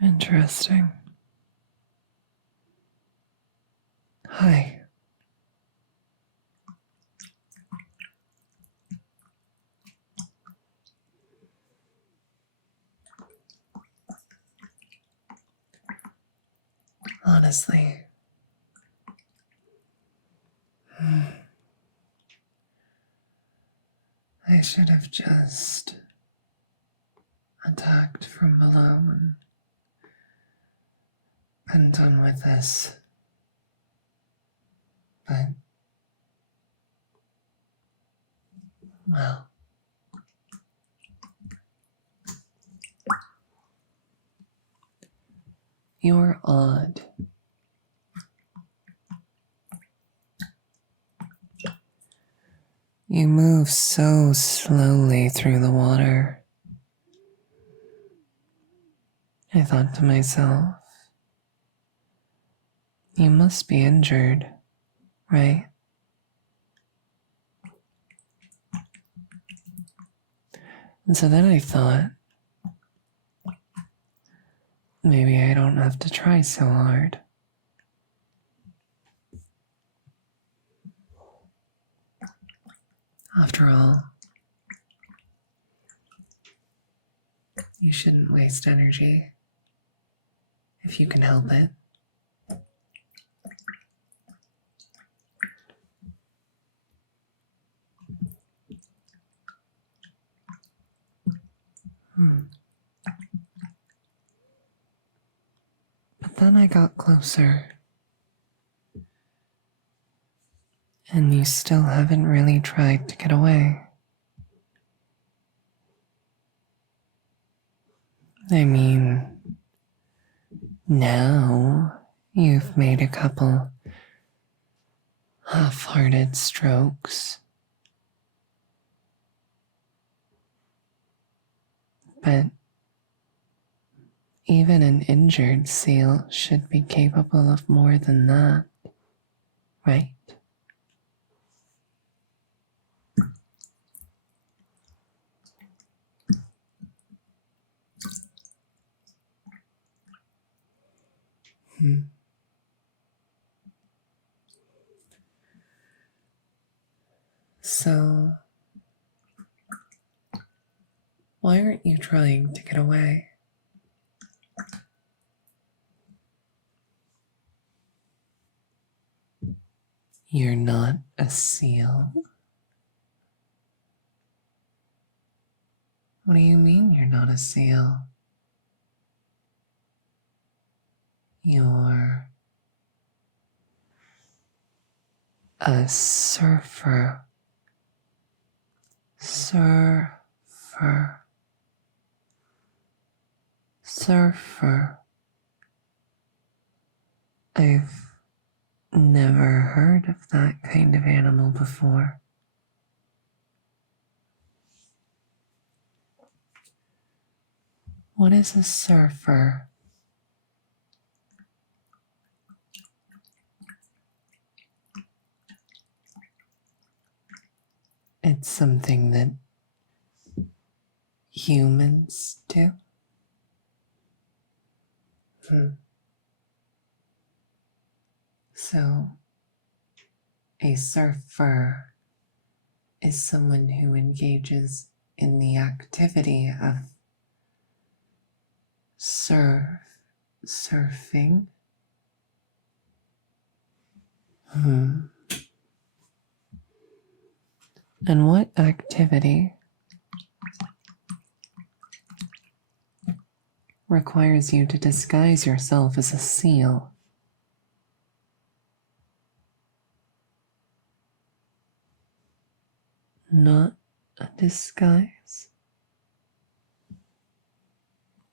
Interesting. Hi. Honestly, I should have just attacked from below and been done with this. But, well, you're odd. You move so slowly through the water. I thought to myself, you must be injured, right? And so then I thought, maybe I don't have to try so hard. After all, you shouldn't waste energy if you can help it. But then I got closer. And you still haven't really tried to get away. I mean, now you've made a couple half-hearted strokes. But even an injured seal should be capable of more than that, right? So, why aren't you trying to get away? You're not a seal? What do you mean you're not a seal? You're a surfer. Surfer. I've never heard of that kind of animal before. What is a surfer? It's something that humans do. So, a surfer is someone who engages in the activity of surfing. And what activity requires you to disguise yourself as a seal? Not a disguise?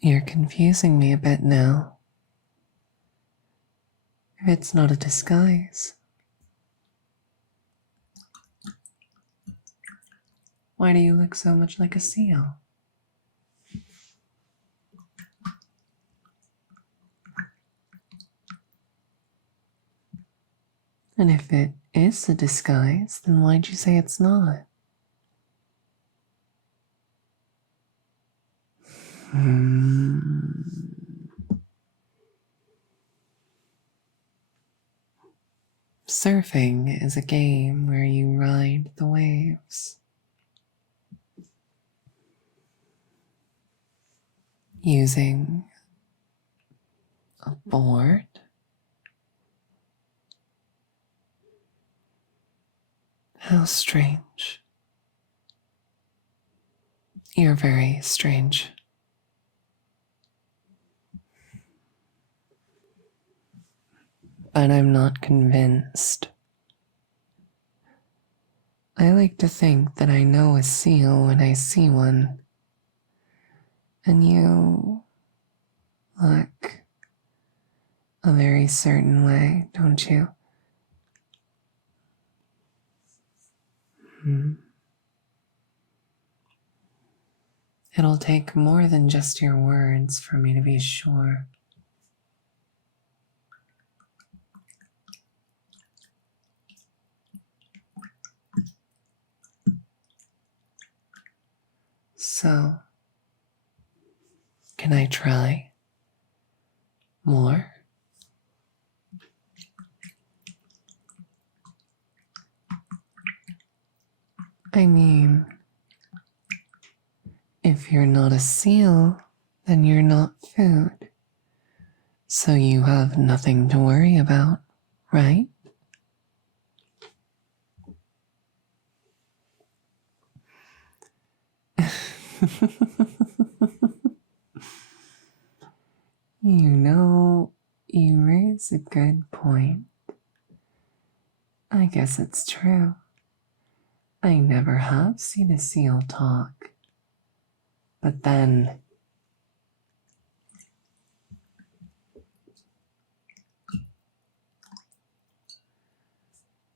You're confusing me a bit now. If it's not a disguise, why do you look so much like a seal? And if it is a disguise, then why'd you say it's not? Surfing is a game where you ride the waves. Using a board. How strange. You're very strange. But I'm not convinced. I like to think that I know a seal when I see one. And you look a very certain way, don't you? It'll take more than just your words for me to be sure. So, can I try more? I mean, if you're not a seal, then you're not food. So you have nothing to worry about, right? You know, you raise a good point. I guess it's true. I never have seen a seal talk. But then,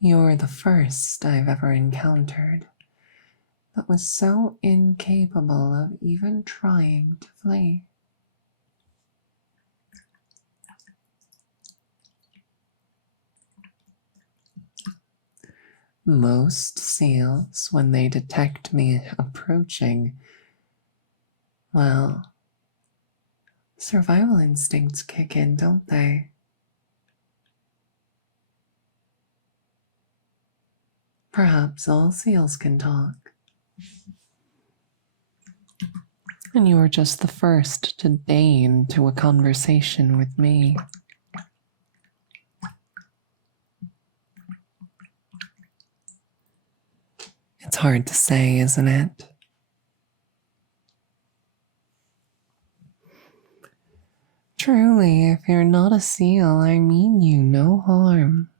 you're the first I've ever encountered that was so incapable of even trying to flee. Most seals, when they detect me approaching, well, survival instincts kick in, don't they? Perhaps all seals can talk. And you were just the first to deign to a conversation with me. It's hard to say, isn't it? Truly, if you're not a seal, I mean you no harm.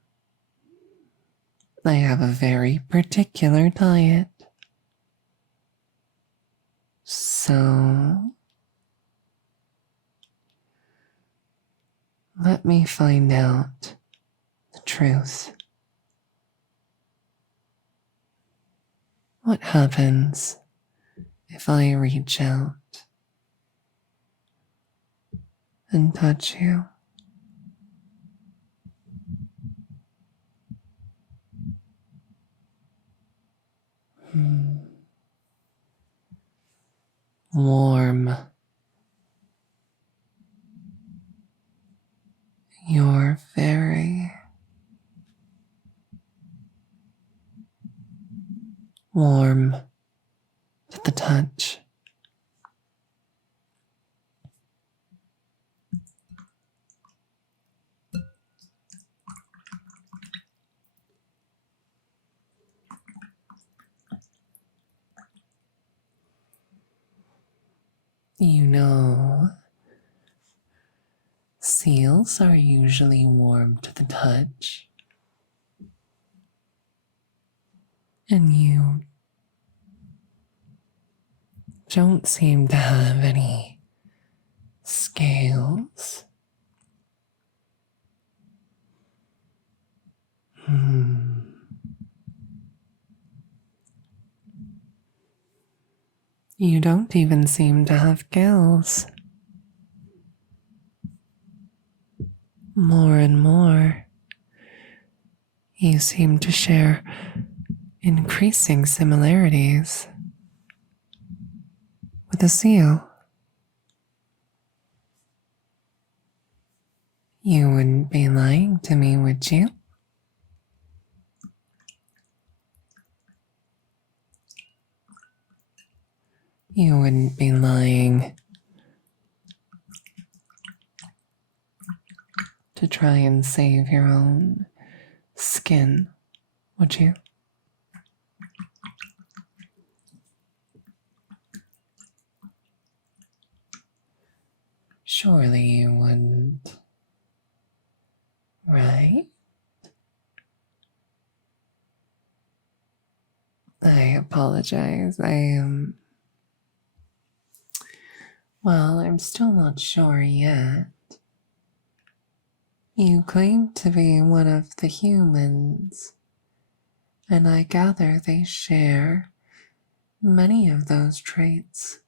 I have a very particular diet. So, let me find out the truth. What happens if I reach out and touch you? Warm. You're very warm to the touch. You know, seals are usually warm to the touch. And you don't seem to have any scales. You don't even seem to have gills. More and more, You seem to share increasing similarities with a seal. You wouldn't be lying to me, would you? You wouldn't be lying to try and save your own skin, would you? Surely you wouldn't, right? I apologize. Well, I'm still not sure yet. You claim to be one of the humans, and I gather they share many of those traits.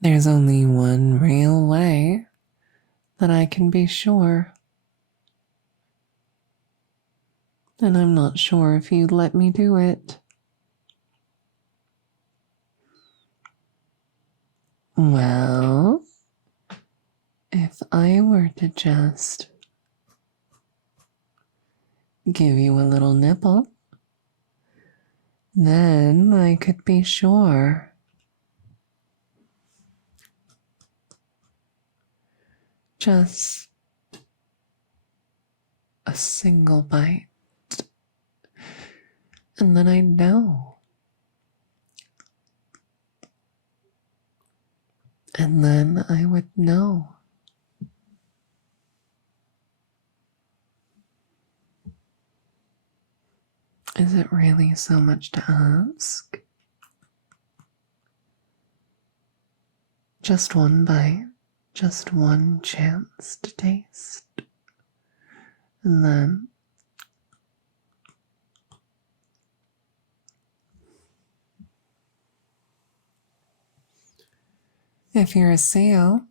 There's only one real way that I can be sure, and I'm not sure if you'd let me do it. Well, if I were to just give you a little nipple, then I could be sure. Just a single bite, and then I'd know. And then I would know. Is it really so much to ask? Just one bite, just one chance to taste. And then if you're a seal,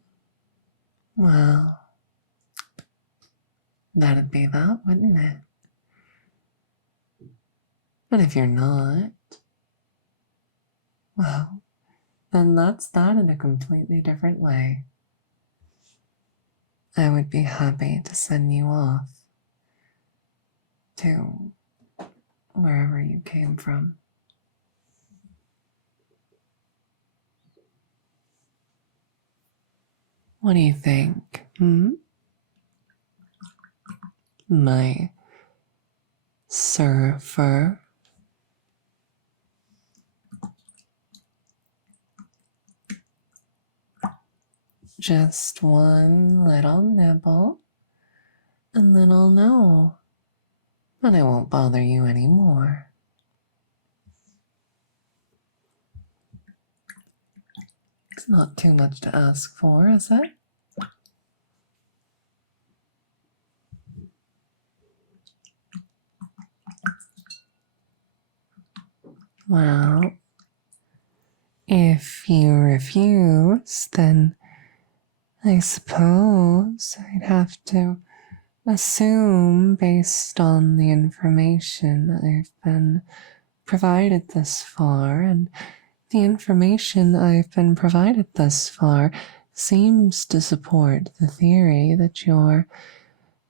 well, that'd be that, wouldn't it? But if you're not, well, then that's that in a completely different way. I would be happy to send you off to wherever you came from. What do you think? My surfer? Just one little nibble, and then I'll know. And I won't bother you anymore. It's not too much to ask for, is it? Well, if you refuse, then I suppose I'd have to assume, based on the information I've been provided thus far, and the information I've been provided thus far seems to support the theory that you're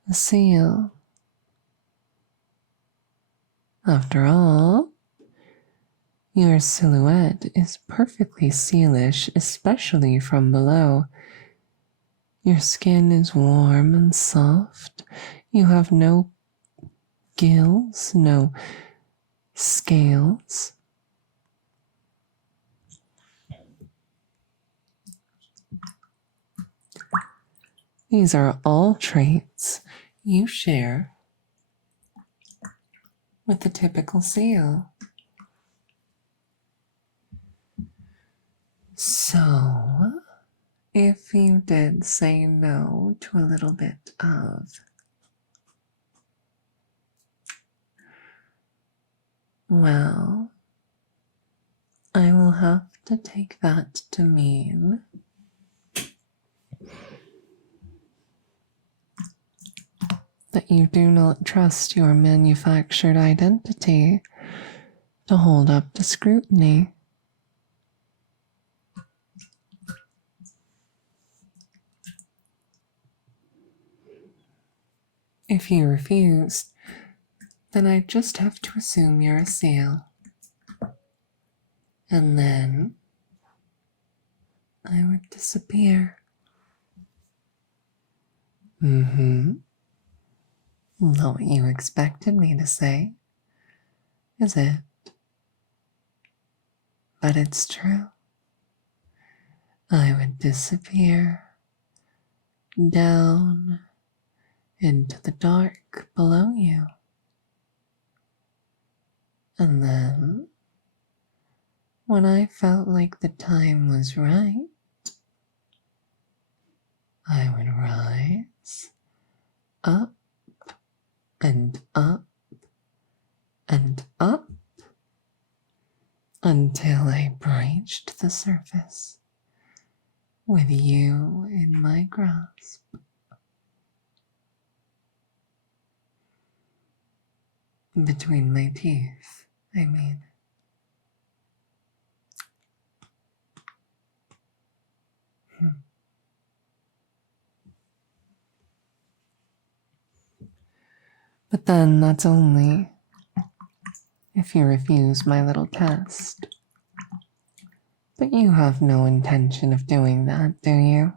a seal. After all, your silhouette is perfectly sealish, especially from below. Your skin is warm and soft. You have no gills, no scales. These are all traits you share with the typical seal. So, if you did say no to a little bit of well, I will have to take that to mean that you do not trust your manufactured identity to hold up to scrutiny. If you refuse, then I just have to assume you're a seal. And then I would disappear. Mm-hmm. Not what you expected me to say, is it? But it's true. I would disappear down into the dark below you. And then, when I felt like the time was right, I would rise up and up and up until I breached the surface with you in my grasp. Between my teeth, I mean. But then that's only if you refuse my little test. But you have no intention of doing that, do you?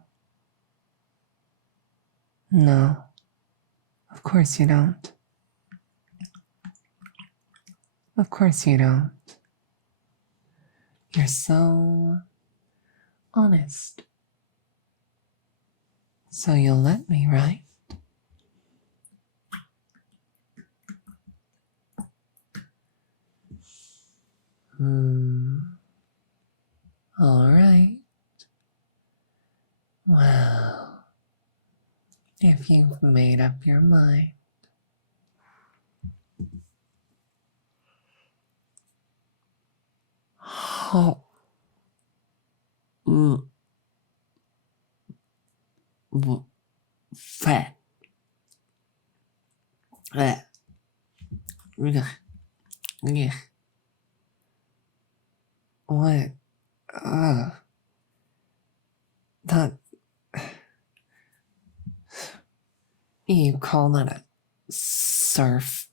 No, of course you don't. Of course you don't. You're so honest. So you'll let me, right? All right. Well, if you've made up your mind. Oh. Fat. Yeah. What? That. You call that a surfboard?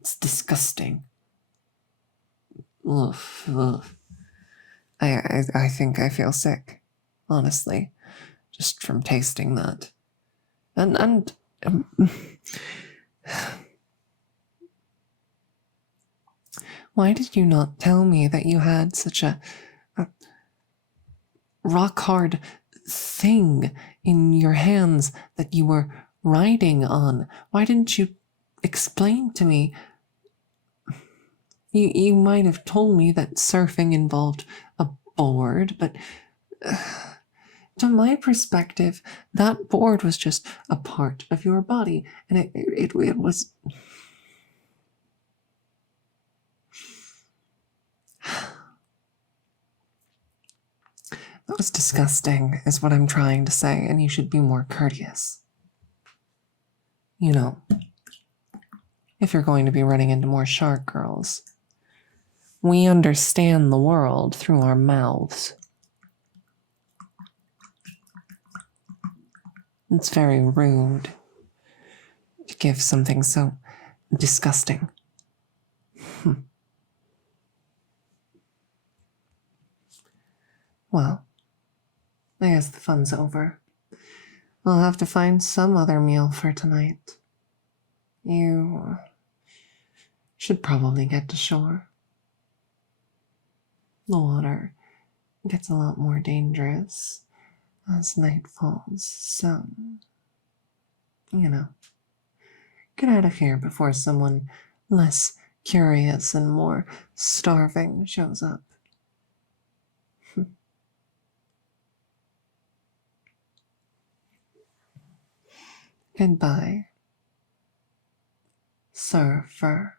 It's disgusting. Ugh, ugh. I think I feel sick, honestly, just from tasting that. And why did you not tell me that you had such a rock hard thing in your hands that you were riding on? Why didn't you explain to me? You might have told me that surfing involved a board, but to my perspective, that board was just a part of your body, and it was. That was disgusting, is what I'm trying to say, and you should be more courteous. You know, if you're going to be running into more shark girls. We understand the world through our mouths. It's very rude to give something so disgusting. Well, I guess the fun's over. I'll have to find some other meal for tonight. You should probably get to shore. The water gets a lot more dangerous as night falls, so, get out of here before someone less curious and more starving shows up. Goodbye, surfer.